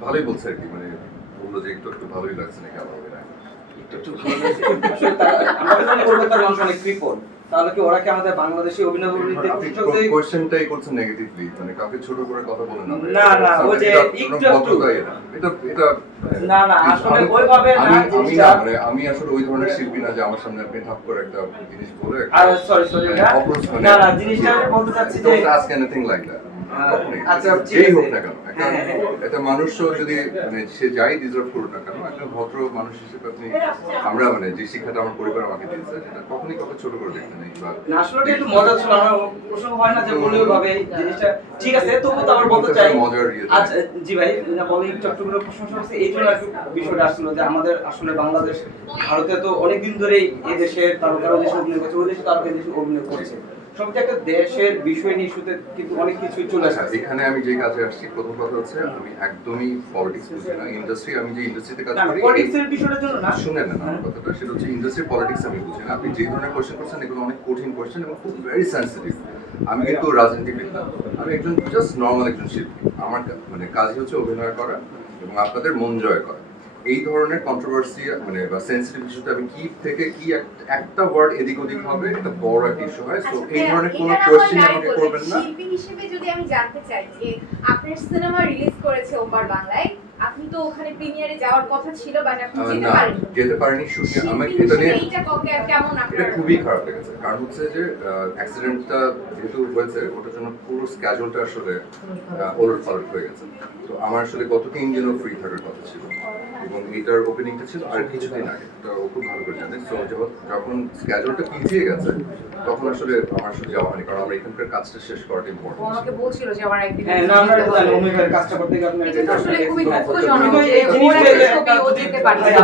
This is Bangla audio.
ভালোই বলছে আর কি মানে বলল যে একটু একটু ভালোই লাগছে নাকি আমার একটু একটু ভালো লাগছে। আমরা কলকাতার মানুষ অনেক কৃপণ তাহলে কি ওরা কি আমাদের বাংলাদেশি অভিনয় অভিনেত্রী আপনি করছেন নেগেটিভলি মানে কাউকে ছোট করে কথা বলেন না, না, ওই যে একটু একটু। এটা এটা না, না, আসলে আমি- ওইভাবে না, আমি আমি না মানে আমি আসলে ওই ধরনের শিল্পী না যে আমার সামনে আপনি ঠাপ করে একটা জিনিস বলে একটা- আর সরি সরি মানে না মানে- না না জিনিসটা বলতে চাচ্ছি যে Don't ask anything like আচ্ছা, ঠিক যেই হোক না কেন একটা হ্যাঁ, হ্যাঁ, হ্যাঁ। মানুষও যদি মানে সে যাই ডিজার্ভ করুক না কেন একটা ভদ্র মানুষ হিসেবে আপনি আমরা মানে যে শিক্ষাটা আমার পরিবার আমাকে দিয়েছে সেটা কখনই কাউকে ছোট করে দেখতে নেই বা আসলে একটু মজা ছিল আমার প্রসঙ্গ হয় না যে বলে ভাবে জিনিসটা। ঠিক আছে তবু তো আবার বলতে চাই। ইয়ে আচ্ছা জি ভাই বলে প্রশংসা এই জন্য একটু বিষয়টা যে আমাদের আসলে বাংলাদেশ ভারতে তো অনেকদিন ধরেই এই দেশের তারকারা দেশে অভিনয় করছে ওই দেশে তারকা দেশে অভিনয় করছে। প্রত্যেকটা দেশের বিষয় নিয়ে ইস্যুতে কিন্তু অনেক কিছুই চলে এখানে আমি যে কাজে আসছি প্রথম কথা হচ্ছে আমি একদমই পলিটিক্স বুঝি না। ইন্ডাস্ট্রি আমি যে ইন্ডাস্ট্রিতে কাজ করি জন্য না। শুনেন না আমার কথাটা। সেটা হচ্ছে ইন্ডাস্ট্রি পলিটিক্স আমি বুঝি না। আপনি যে ধরনের কোয়েশ্চেন করছেন এগুলো অনেক কঠিন কোয়েশ্চেন এবং খুব ভেরি সেন্সিটিভ আমি কিন্তু রাজনীতিবিদ না। আমি একজন জাস্ট নর্মাল একজন শিল্পী। আমার মানে কাজই হচ্ছে অভিনয় করা এবং আপনাদের মন জয় করা। এই ধরনের কন্ট্রোভার্সি মানে বা সেন্সিটিভ ইস্যুতে আমি কি থেকে কি একটা ওয়ার্ড এদিক ওদিক হবে এটা বড় একটা ইস্যু হয়। সো আচ্ছা, এই ধরনের কোনো নাই আমাকে করবেন না। শিল্পী হিসেবে যদি আমি জানতে চাই যে আপনার সিনেমা রিলিজ করেছে ওপার বাংলায় আপনি তো ওখানে প্রিমিয়ারে যাওয়ার কথা ছিল বাট আপনি যেতে পারেননি। যেতে পারিনি শুটিং আমি এটা নিয়ে এইটা ক- কেমন এটা খুবই খারাপ লেগেছে। কারণ হচ্ছে যে অ্যাক্সিডেন্টটা যেহেতু হয়েছে ওটার জন্য পুরো স্ক্যাজুয়ালটা আসলে ওলট পালট হয়ে গেছে। তো আমার আসলে গত তিন দিনও ফ্রি থাকার কথা ছিল। এবং এটার ওপেনিংটা ছিল আর কিছুদিন আগে। তো খুব ভালো করে জানে। সো যখন স্ক্যাজুয়ালটা পিছিয়ে গেছে তখন আসলে আমার আসলে যাওয়া হয়নি। কারণ আমরা এখানকার কাজটা শেষ করাটা ইম্পর্টেন্ট আমাকে বলছিল যে আমার একদিন হ্যাঁ না আমরা এটা কাজটা করতে গিয়ে আপনার আসলে খুবই দুঃখজনক যে এই ওর জিনিসটা একটা যে ছবি ও একটা পারছে না।